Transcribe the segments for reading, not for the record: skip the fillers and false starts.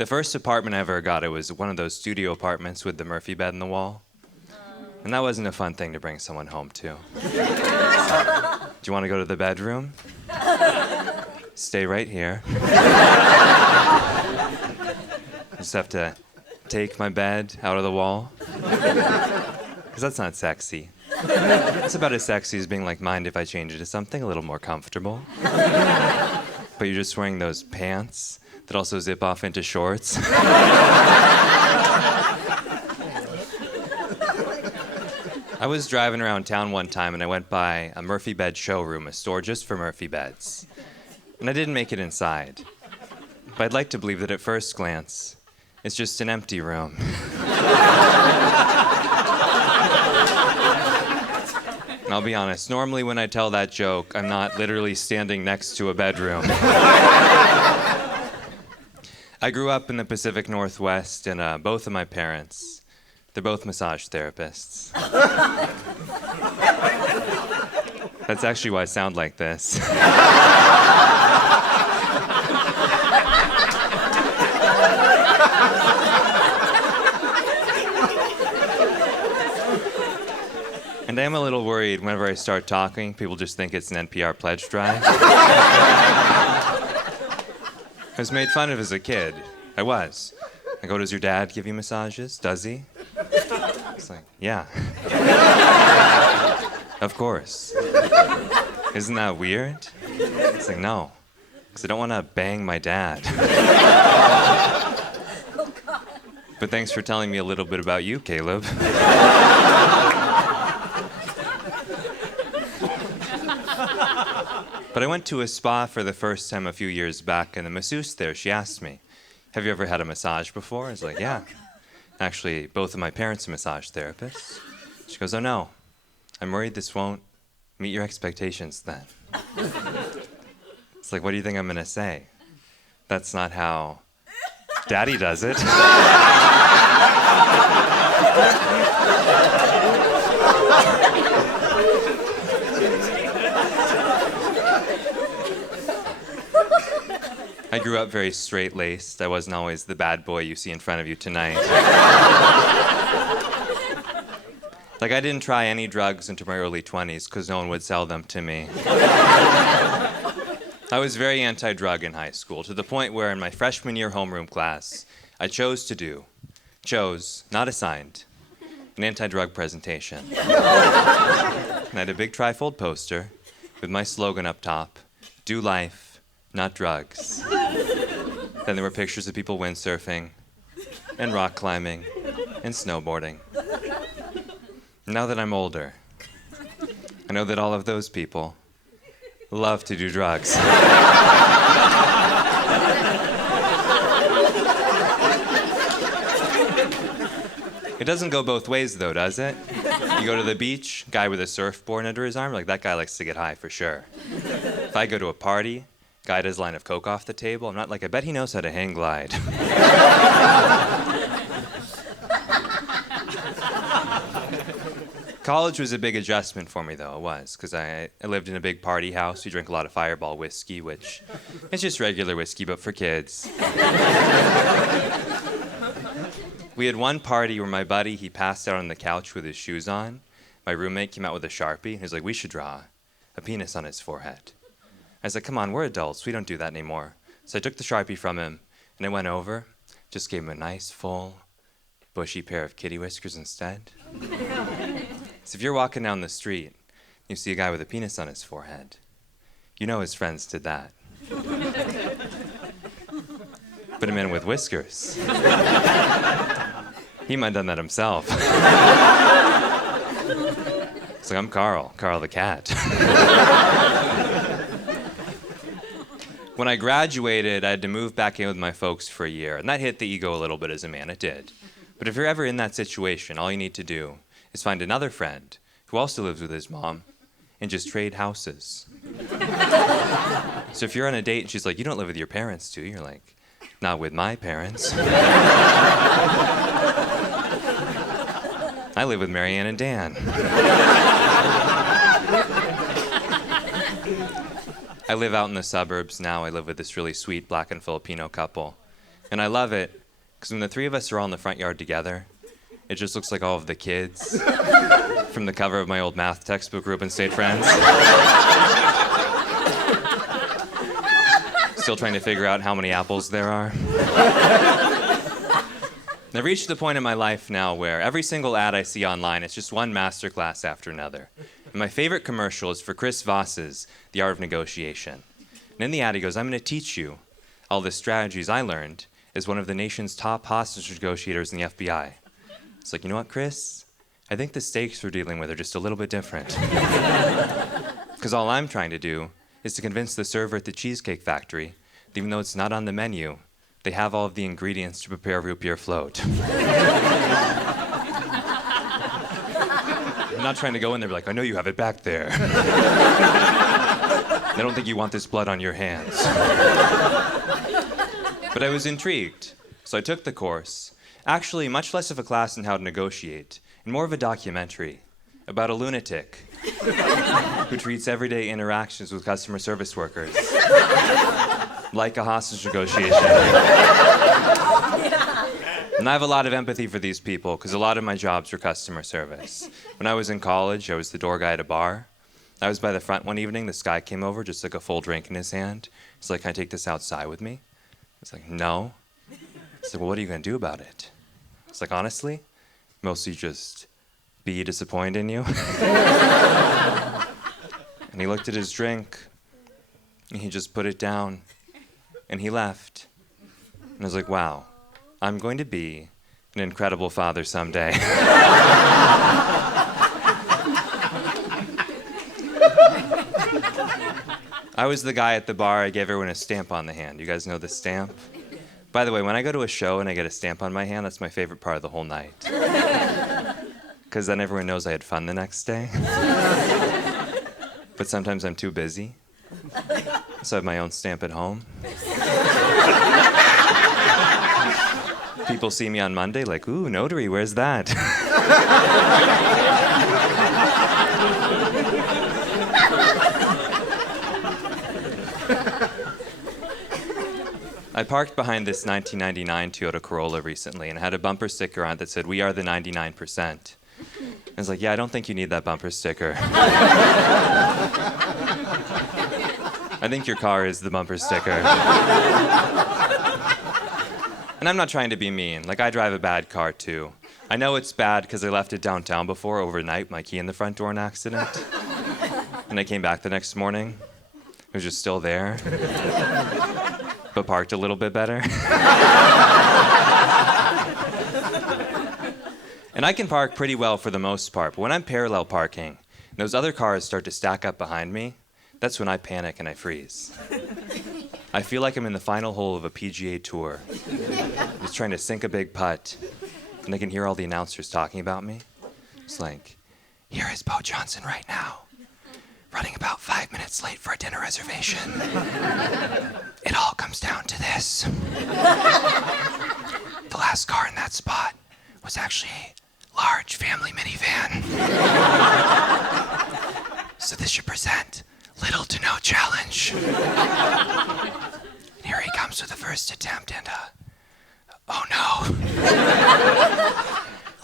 The first apartment I ever got, it was one of those studio apartments with the Murphy bed in the wall. And that wasn't a fun thing to bring someone home to. Do you want to go to the bedroom? Stay right here. Just have to take my bed out of the wall. Because that's not sexy. It's about as sexy as being like, mind if I change it to something a little more comfortable. But you're just wearing those pants that also zip off into shorts. I was driving around town one time and I went by a Murphy bed showroom, a store just for Murphy beds. And I didn't make it inside. But I'd like to believe that at first glance, it's just an empty room. And I'll be honest, normally when I tell that joke, I'm not literally standing next to a bedroom. I grew up in the Pacific Northwest, and both of my parents, they're both massage therapists. That's actually why I sound like this. And I am a little worried whenever I start talking, people just think it's an NPR pledge drive. I was made fun of as a kid. I was. I go, does your dad give you massages? Does he? It's like, yeah. Of course. Isn't that weird? It's like, no. Because I don't want to bang my dad. But thanks for telling me a little bit about you, Caleb. But I went to a spa for the first time a few years back, and the masseuse there, she asked me, have you ever had a massage before? I was like, yeah. Actually, both of my parents are massage therapists. She goes, oh no, I'm worried this won't meet your expectations then. It's like, what do you think I'm gonna say? That's not how Daddy does it. I grew up very straight-laced. I wasn't always the bad boy you see in front of you tonight. Like, I didn't try any drugs into my early 20s because no one would sell them to me. I was very anti-drug in high school, to the point where in my freshman year homeroom class, I chose, not assigned, an anti-drug presentation. And I had a big trifold poster with my slogan up top, do life, not drugs. Then there were pictures of people windsurfing and rock climbing and snowboarding. Now that I'm older, I know that all of those people love to do drugs. It doesn't go both ways though, does it? You go to the beach, guy with a surfboard under his arm, like that guy likes to get high for sure. If I go to a party, guy does a line of coke off the table, I'm not like, I bet he knows how to hang glide. College was a big adjustment for me, though, it was, because I lived in a big party house. We drank a lot of Fireball whiskey, which is just regular whiskey, but for kids. We had one party where my buddy, he passed out on the couch with his shoes on. My roommate came out with a Sharpie, and he was like, we should draw a penis on his forehead. I was like, come on, we're adults. We don't do that anymore. So I took the Sharpie from him, and I went over, just gave him a nice, full, bushy pair of kitty whiskers instead. So if you're walking down the street, you see a guy with a penis on his forehead, you know his friends did that. But a man with whiskers, he might have done that himself. It's like, I'm Carl the cat. When I graduated, I had to move back in with my folks for a year, and that hit the ego a little bit as a man, it did. But if you're ever in that situation, all you need to do is find another friend who also lives with his mom and just trade houses. So if you're on a date and she's like, you don't live with your parents, do you? You're like, not with my parents. I live with Marianne and Dan. I live out in the suburbs now. I live with this really sweet black and Filipino couple. And I love it, because when the three of us are all in the front yard together, it just looks like all of the kids from the cover of my old math textbook, Group and State Friends. Still trying to figure out how many apples there are. I've reached the point in my life now where every single ad I see online, it's just one masterclass after another. And my favorite commercial is for Chris Voss's The Art of Negotiation. And in the ad, he goes, I'm going to teach you all the strategies I learned as one of the nation's top hostage negotiators in the FBI. It's like, you know what, Chris? I think the stakes we're dealing with are just a little bit different. Because all I'm trying to do is to convince the server at the Cheesecake Factory that even though it's not on the menu, they have all of the ingredients to prepare a root beer float. I'm not trying to go in there and be like, I know you have it back there. I don't think you want this blood on your hands. But I was intrigued, so I took the course. Actually, much less of a class in how to negotiate, and more of a documentary about a lunatic who treats everyday interactions with customer service workers like a hostage negotiation. And I have a lot of empathy for these people, because a lot of my jobs were customer service. When I was in college, I was the door guy at a bar. I was by the front one evening. This guy came over, just like a full drink in his hand. He's like, can I take this outside with me? I was like, no. He's like, well, what are you going to do about it? I was like, honestly, mostly just be disappointed in you. And he looked at his drink, and he just put it down, and he left. And I was like, wow, I'm going to be an incredible father someday. I was the guy at the bar. I gave everyone a stamp on the hand. You guys know the stamp? By the way, when I go to a show and I get a stamp on my hand, that's my favorite part of the whole night. Because then everyone knows I had fun the next day. But sometimes I'm too busy. So I have my own stamp at home. People see me on Monday like, ooh, notary, where's that? I parked behind this 1999 Toyota Corolla recently and had a bumper sticker on it that said, we are the 99%. I was like, yeah, I don't think you need that bumper sticker. I think your car is the bumper sticker. And I'm not trying to be mean. Like, I drive a bad car, too. I know it's bad because I left it downtown before overnight, my key in the front door in an accident. And I came back the next morning. It was just still there. But parked a little bit better. And I can park pretty well for the most part, but when I'm parallel parking, and those other cars start to stack up behind me, that's when I panic and I freeze. I feel like I'm in the final hole of a PGA tour, just trying to sink a big putt, and I can hear all the announcers talking about me. It's like, here is Bo Johnson right now, running about 5 minutes late for a dinner reservation. It all comes down to this. The last car in that spot was actually a large family minivan. So this should present little to no challenge. And here he comes with the first attempt, and oh no.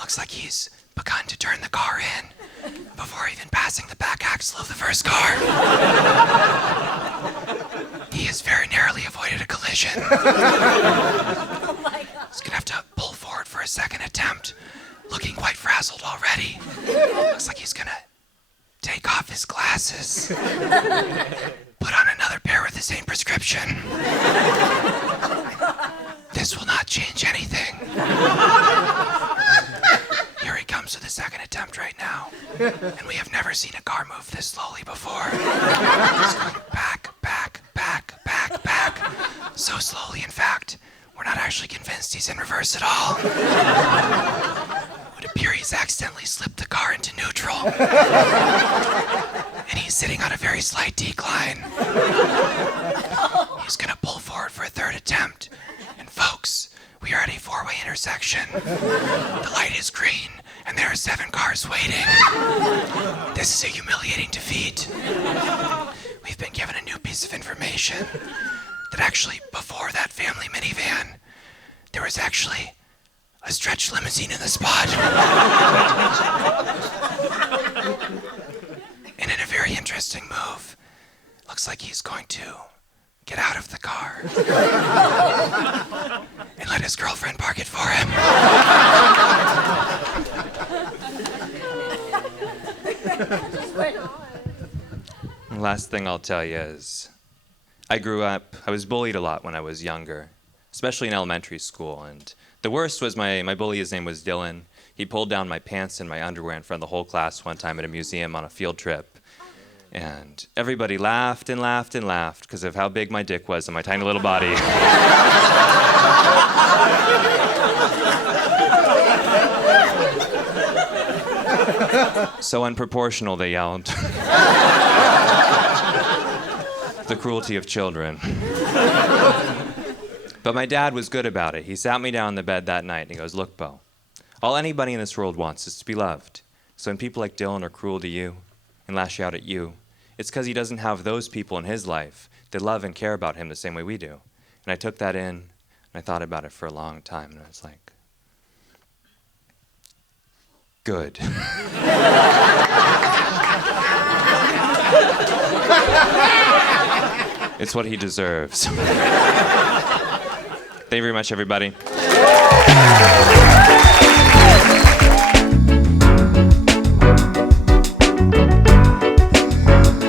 Looks like he's begun to turn the car in before even passing the back axle of the first car. He has very narrowly avoided a collision. Oh my God. He's gonna have to pull forward for a second attempt, looking quite frazzled already. Looks like he's gonna take off his glasses, put on another pair with the same prescription. This will not change anything. Here he comes with a second attempt right now. And we have never seen a car move this slowly before. He's going back, back, back, back, back. So slowly, in fact, we're not actually convinced he's in reverse at all. It would appear he's accidentally slipped the car into neutral. And he's sitting on a very slight decline. He's gonna pull forward for a third attempt. And folks, we are at a four-way intersection. The light is green, and there are 7 cars waiting. This is a humiliating defeat. We've been given a new piece of information that actually, before that family minivan, there was actually a stretch limousine in the spot. And in a very interesting move, looks like he's going to get out of the car and let his girlfriend park it for him. The last thing I'll tell you is I was bullied a lot when I was younger, especially in elementary school. And the worst was my bully, his name was Dylan. He pulled down my pants and my underwear in front of the whole class one time at a museum on a field trip. And everybody laughed and laughed and laughed because of how big my dick was and my tiny little body. So unproportional, they yelled. The cruelty of children. But my dad was good about it. He sat me down in the bed that night and he goes, "Look, Bo, all anybody in this world wants is to be loved. So when people like Dylan are cruel to you and lash out at you, it's because he doesn't have those people in his life that love and care about him the same way we do." And I took that in, and I thought about it for a long time, and I was like, good. It's what he deserves. Thank you very much, everybody.